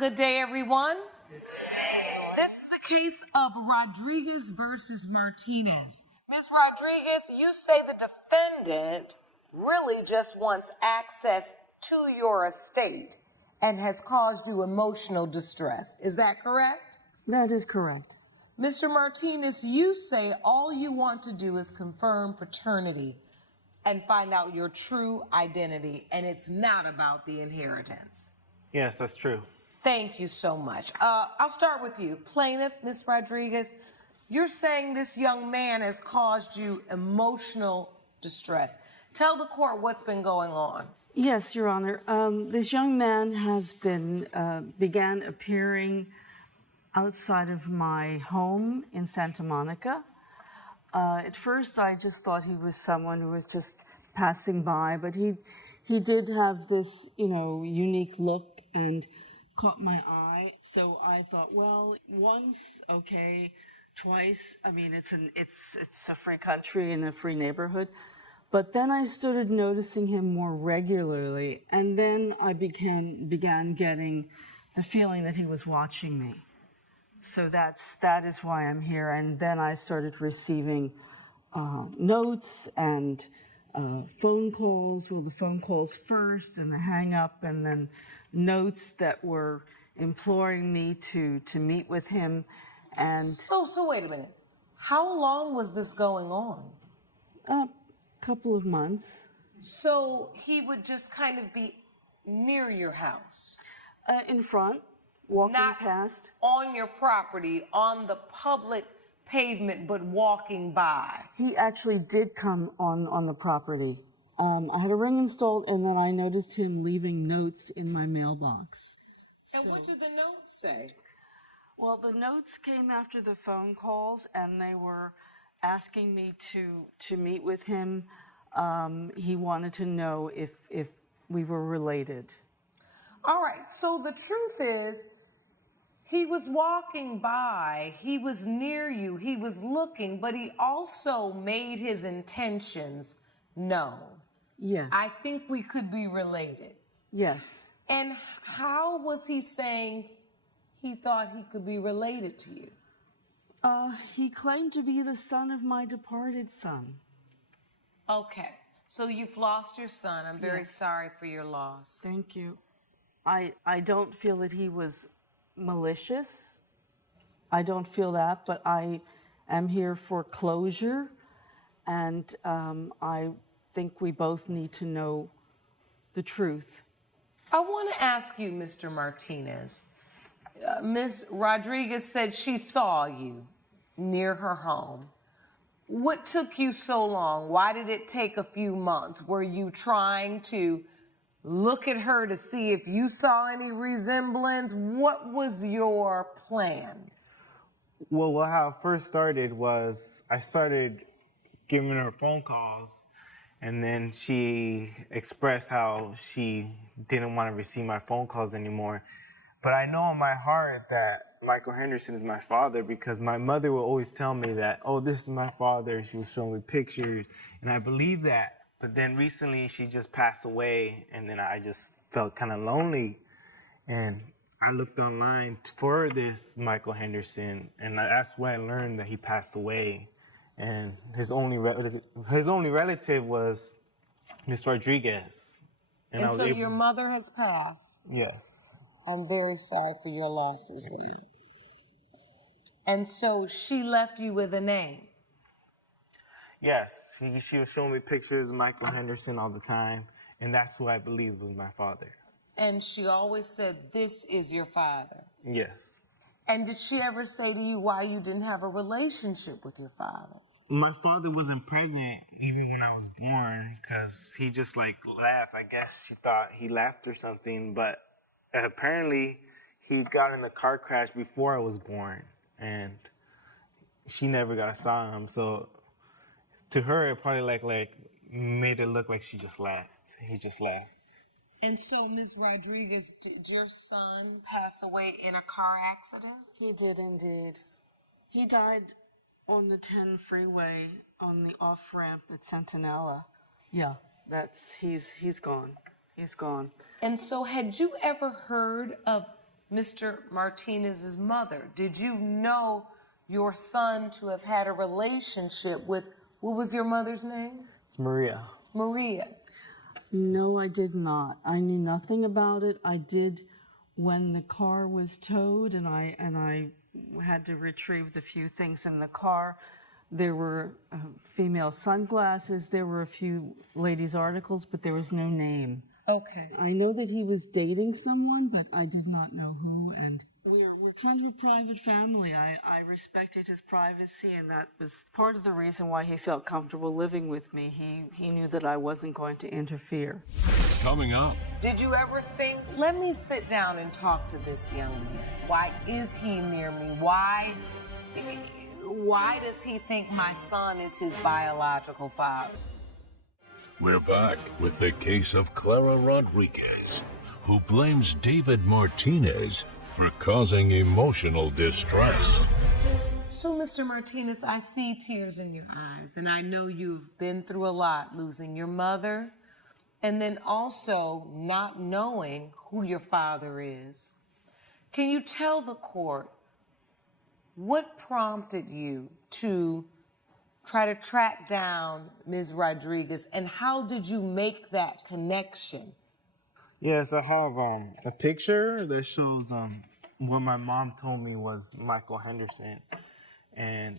Good day, everyone. This is the case of Rodriguez versus Martinez. Ms. Rodriguez, you say the defendant really just wants access to your estate and has caused you emotional distress. Is that correct? That is correct. Mr. Martinez, you say all you want to do is confirm paternity and find out your true identity, and it's not about the inheritance. Yes, that's true. Thank you so much. I'll start with you. Plaintiff, Ms. Rodriguez, you're saying this young man has caused you emotional distress. Tell the court what's been going on. Yes, Your Honor. This young man has began appearing outside of my home in Santa Monica. At first, I just thought he was someone who was just passing by, but he did have this, unique look and caught my eye. So I thought, well, once, okay, twice. I mean, it's a free country and a free neighborhood. But then I started noticing him more regularly, and then I began getting the feeling that he was watching me. So that is why I'm here. And then I started receiving notes and phone calls. Well, the phone calls first, and the hang up, and then notes that were imploring me to meet with him. And so wait a minute. How long was this going on? A couple of months. So he would just kind of be near your house? In front. Walking Not past. On your property, on the public pavement, but walking by. He actually did come on the property. I had a ring installed, and then I noticed him leaving notes in my mailbox. And what did the notes say? Well, the notes came after the phone calls, and they were asking me to meet with him. He wanted to know if we were related. All right, so the truth is, he was walking by, he was near you, he was looking, but he also made his intentions known. Yes. I think we could be related. Yes. And how was he saying he thought he could be related to you? He claimed to be the son of my departed son. Okay, so you've lost your son. I'm very sorry for your loss. Thank you. I don't feel that he was malicious. I don't feel that, but I am here for closure, and I think we both need to know the truth. I want to ask you, Mr. Martinez. Ms. Rodriguez said she saw you near her home. What took you so long? Why did it take a few months? Were you trying to look at her to see if you saw any resemblance? What was your plan? Well, how it first started was I started giving her phone calls, and then she expressed how she didn't want to receive my phone calls anymore. But I know in my heart that Michael Henderson is my father, because my mother will always tell me that, oh, this is my father. She was showing me pictures, and I believe that. But then recently she just passed away, and then I just felt kind of lonely. And I looked online for this Michael Henderson, and that's when I learned that he passed away. And his only relative was Miss Rodriguez. And so your mother has passed? Yes. I'm very sorry for your loss as well. And so she left you with a name? Yes, she was showing me pictures of Michael Henderson all the time, and that's who I believe was my father. And she always said, this is your father? Yes. And did she ever say to you why you didn't have a relationship with your father? My father wasn't present even when I was born, because he just laughed. I guess she thought he laughed or something, but apparently he got in the car crash before I was born, and she never saw him. So to her, it probably like made it look like she just laughed. He just laughed. And so, Ms. Rodriguez, did your son pass away in a car accident? He did indeed. He died on the 10 freeway on the off-ramp at Centinela. Yeah, he's gone. He's gone. And so had you ever heard of Mr. Martinez's mother? Did you know your son to have had a relationship with, what was your mother's name? It's Maria. Maria. No, I did not. I knew nothing about it. I did when the car was towed and I had to retrieve the few things in the car. There were female sunglasses, there were a few ladies' articles, but there was no name. Okay. I know that he was dating someone, but I did not know who, and we're kind of a private family. I respected his privacy, and that was part of the reason why he felt comfortable living with me. He knew that I wasn't going to interfere. Coming up. Did you ever think, let me sit down and talk to this young man? Why is he near me? Why does he think my son is his biological father? We're back with the case of Clara Rodriguez, who blames David Martinez for causing emotional distress. So, Mr. Martinez, I see tears in your eyes, and I know you've been through a lot, losing your mother, and then also not knowing who your father is. Can you tell the court what prompted you to try to track down Ms. Rodriguez, and how did you make that connection? Yes, I have a picture that shows what my mom told me was Michael Henderson. And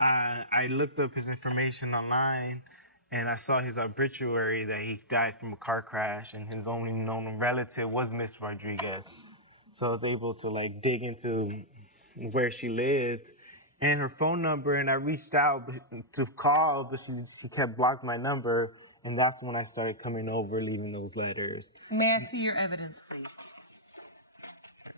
I looked up his information online, and I saw his obituary that he died from a car crash, and his only known relative was Miss Rodriguez. So I was able to like dig into where she lived and her phone number, and I reached out to call, but she kept blocking my number, and that's when I started coming over, leaving those letters. May I see your evidence, please?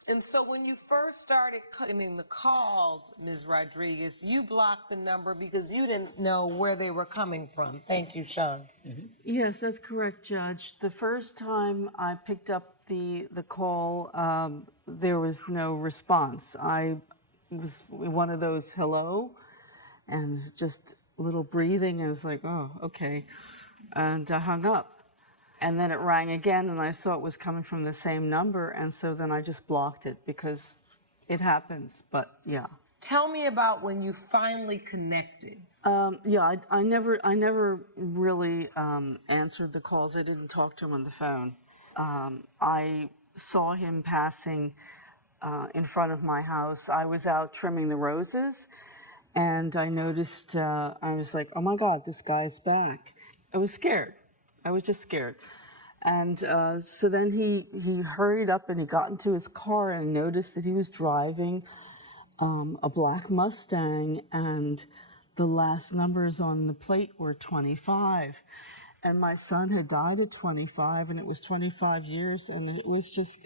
And so when you first started cutting the calls, Ms. Rodriguez, you blocked the number because you didn't know where they were coming from. Thank you, Sean. Mm-hmm. Yes, that's correct, Judge. The first time I picked up the call, there was no response. I was one of those hello, and just a little breathing. I was like, oh, okay. And I hung up. And then it rang again, and I saw it was coming from the same number, and so then I just blocked it because it happens, but yeah. Tell me about when you finally connected. Yeah, I never really answered the calls. I didn't talk to him on the phone. I saw him passing in front of my house. I was out trimming the roses, and I noticed, I was like, oh my God, this guy's back. I was scared. I was just scared. And so then he hurried up and he got into his car and noticed that he was driving a black Mustang, and the last numbers on the plate were 25. And my son had died at 25, and it was 25 years, and it was just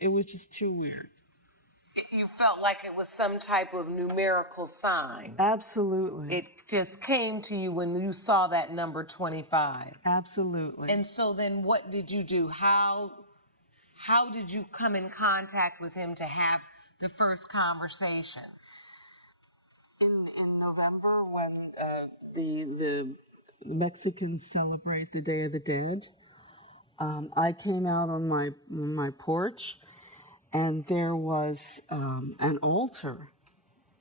too weird. You felt like it was some type of numerical sign. Absolutely. It just came to you when you saw that number 25. Absolutely. And so then what did you do? How did you come in contact with him to have the first conversation? In November, when the Mexicans celebrate the Day of the Dead, I came out on my porch, and there was an altar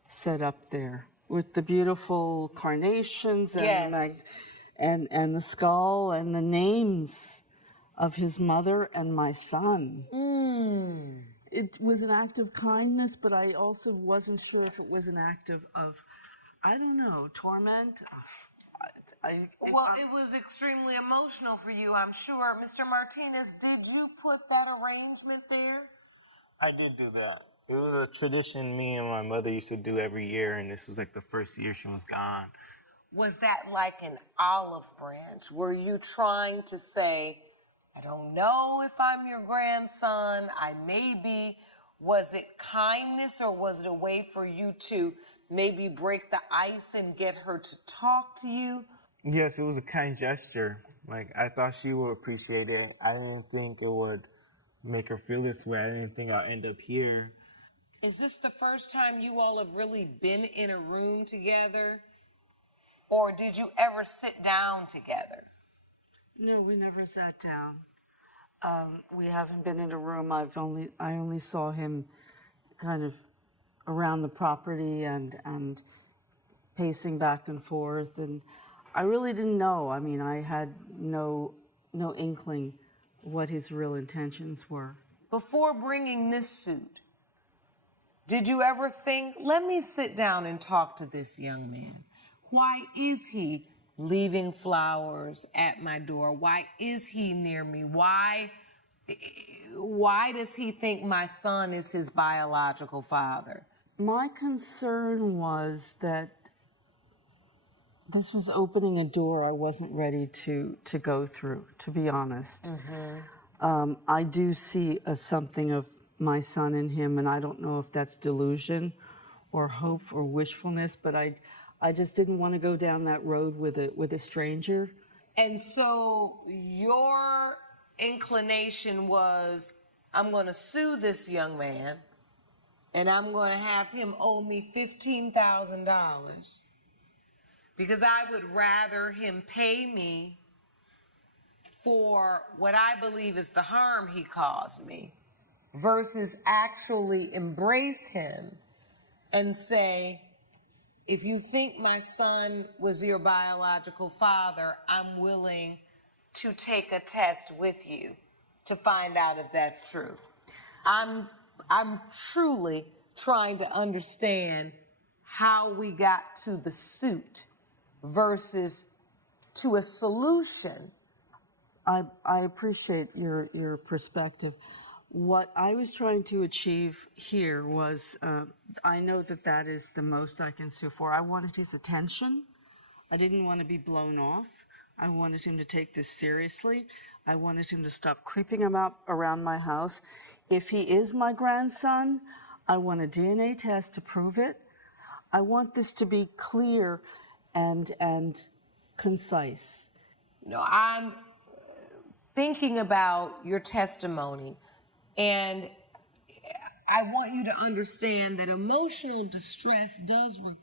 set up there with the beautiful carnations and, Yes. and the skull and the names of his mother and my son. It was an act of kindness, but I also wasn't sure if it was an act of I don't know, torment. Well, it was extremely emotional for you, I'm sure. Mr. Martinez, did you put that arrangement there? I did do that. It was a tradition me and my mother used to do every year, and this was like the first year she was gone. Was that like an olive branch? Were you trying to say, I don't know if I'm your grandson, I may be? Was it kindness, or was it a way for you to maybe break the ice and get her to talk to you? Yes, it was a kind gesture. Like, I thought she would appreciate it. I didn't think it would make her feel this way. I didn't think I'd end up here. Is this the first time you all have really been in a room together? Or did you ever sit down together? No, we never sat down. We haven't been in a room. I only saw him kind of around the property and pacing back and forth, and I really didn't know. I mean, I had no inkling what his real intentions were. Before bringing this suit, did you ever think, let me sit down and talk to this young man? Why is he leaving flowers at my door? Why is he near me? Why does he think my son is his biological father? My concern was that this was opening a door I wasn't ready to go through, to be honest. I do see something of my son in him, and I don't know if that's delusion or hope or wishfulness, but I just didn't want to go down that road with a stranger. And so your inclination was, I'm going to sue this young man, and I'm going to have him owe me $15,000 because I would rather him pay me for what I believe is the harm he caused me versus actually embrace him and say, if you think my son was your biological father, I'm willing to take a test with you to find out if that's true. I'm truly trying to understand how we got to the suit versus to a solution. I appreciate your perspective. What I was trying to achieve here was, I know that is the most I can sue for. I wanted his attention. I didn't want to be blown off. I wanted him to take this seriously. I wanted him to stop creeping around my house. If he is my grandson, I want a DNA test to prove it. I want this to be clear and concise. You know, I'm thinking about your testimony, and I want you to understand that emotional distress does require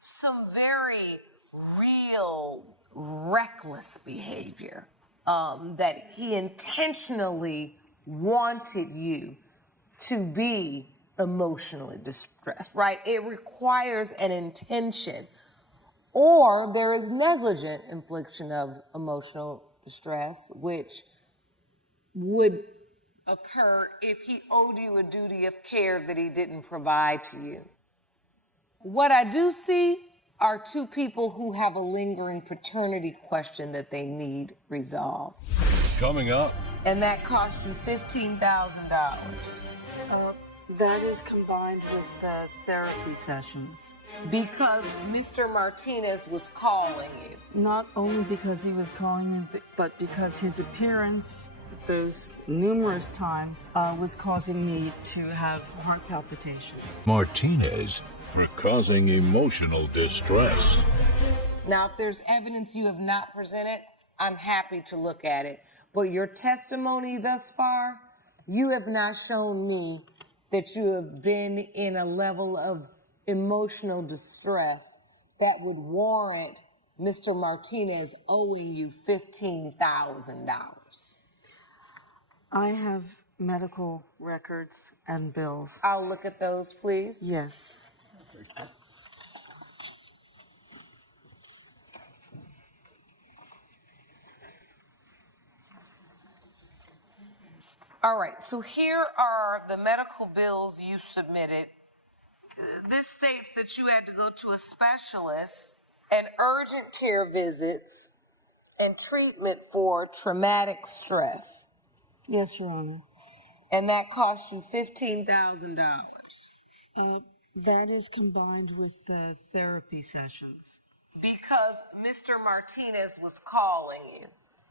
some very real, reckless behavior, that he intentionally wanted you to be emotionally distressed, right? It requires an intention. Or there is negligent infliction of emotional distress, which would occur if he owed you a duty of care that he didn't provide to you. What I do see are two people who have a lingering paternity question that they need resolved. Coming up. And that costs you $15,000. That is combined with therapy sessions. Because Mr. Martinez was calling you. Not only because he was calling me, but because his appearance those numerous times was causing me to have heart palpitations. Martinez for causing emotional distress. Now, if there's evidence you have not presented, I'm happy to look at it. But your testimony thus far, you have not shown me that you have been in a level of emotional distress that would warrant Mr. Martinez owing you $15,000. I have medical records and bills. I'll look at those, please. Yes. All right, so here are the medical bills you submitted. This states that you had to go to a specialist and urgent care visits and treatment for traumatic stress. Yes, Your Honor. And that cost you $15,000. That is combined with therapy sessions. Because Mr. Martinez was calling you.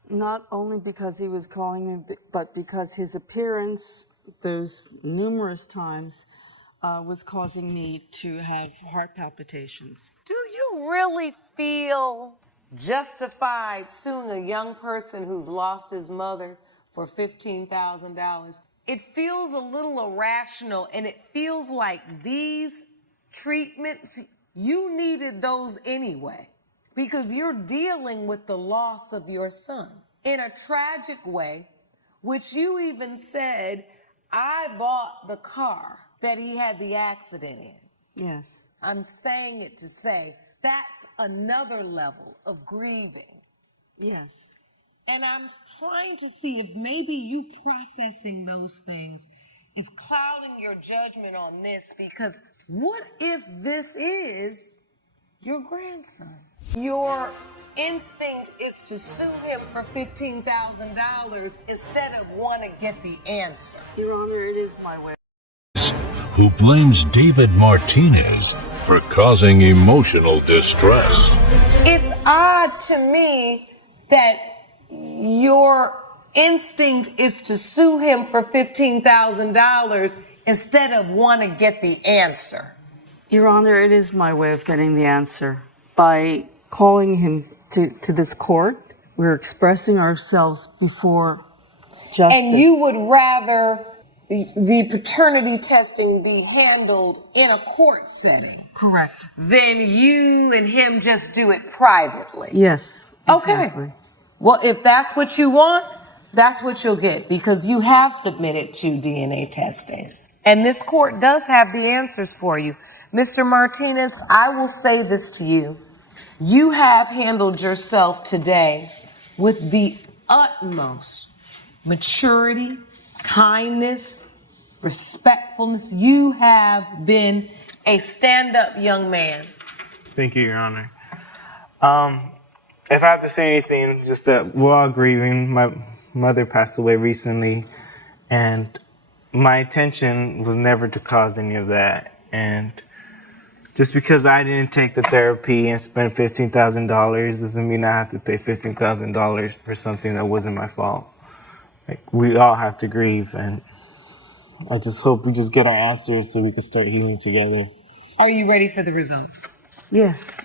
Not only because he was calling me, but because his appearance those numerous times was causing me to have heart palpitations. Do you really feel justified suing a young person who's lost his mother for $15,000? It feels a little irrational, and it feels like these treatments, you needed those anyway, because you're dealing with the loss of your son in a tragic way, which you even said, I bought the car that he had the accident in. Yes. I'm saying it to say that's another level of grieving. Yes. And I'm trying to see if maybe you processing those things is clouding your judgment on this, because what if this is your grandson? Your instinct is to sue him for $15,000 instead of want to get the answer. Your Honor, it is my way. Who blames David Martinez for causing emotional distress. It's odd to me that your instinct is to sue him for $15,000 instead of want to get the answer. Your Honor, it is my way of getting the answer. By calling him to this court, we're expressing ourselves before justice. And you would rather the paternity testing be handled in a court setting. Correct. Than you and him just do it privately. Yes. Exactly. Okay. Well, if that's what you want, that's what you'll get, because you have submitted to DNA testing. And this court does have the answers for you. Mr. Martinez, I will say this to you. You have handled yourself today with the utmost maturity, kindness, respectfulness. You have been a stand-up young man. Thank you, Your Honor. If I have to say anything, just that we're all grieving. My mother passed away recently, and my intention was never to cause any of that. And just because I didn't take the therapy and spend $15,000 doesn't mean I have to pay $15,000 for something that wasn't my fault. Like, we all have to grieve, and I just hope we just get our answers so we can start healing together. Are you ready for the results? Yes.